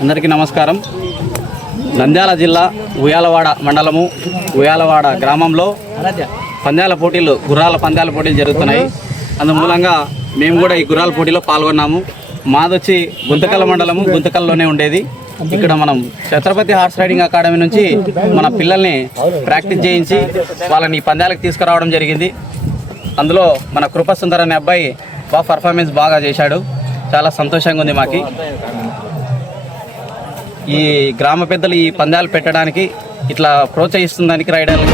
అందరికీ నమస్కారం. నంద్యాల జిల్లా ఉయ్యాలవాడ మండలము ఉయ్యాలవాడ గ్రామంలో గుర్రాల పందాల పోటీలు జరుగుతున్నాయి. అందుమూలంగా మేము కూడా ఈ గుర్రాల పోటీలో పాల్గొన్నాము. మాదొచ్చి గుంతకల్ మండలము, గుంతకల్లోనే ఉండేది. ఇక్కడ మనం ఛత్రపతి హార్స్ రైడింగ్ అకాడమీ నుంచి మన పిల్లల్ని ప్రాక్టీస్ చేయించి వాళ్ళని ఈ పందాలకు తీసుకురావడం జరిగింది. అందులో మన కృపసుందర్ అనే అబ్బాయి పర్ఫార్మెన్స్ బాగా చేశాడు. చాలా సంతోషంగా ఉంది మాకు. ఈ గ్రామ పెద్దలు ఈ పందాలు పెట్టడానికి ఇట్లా ప్రోత్సహిస్తుందానికి రైడర్లు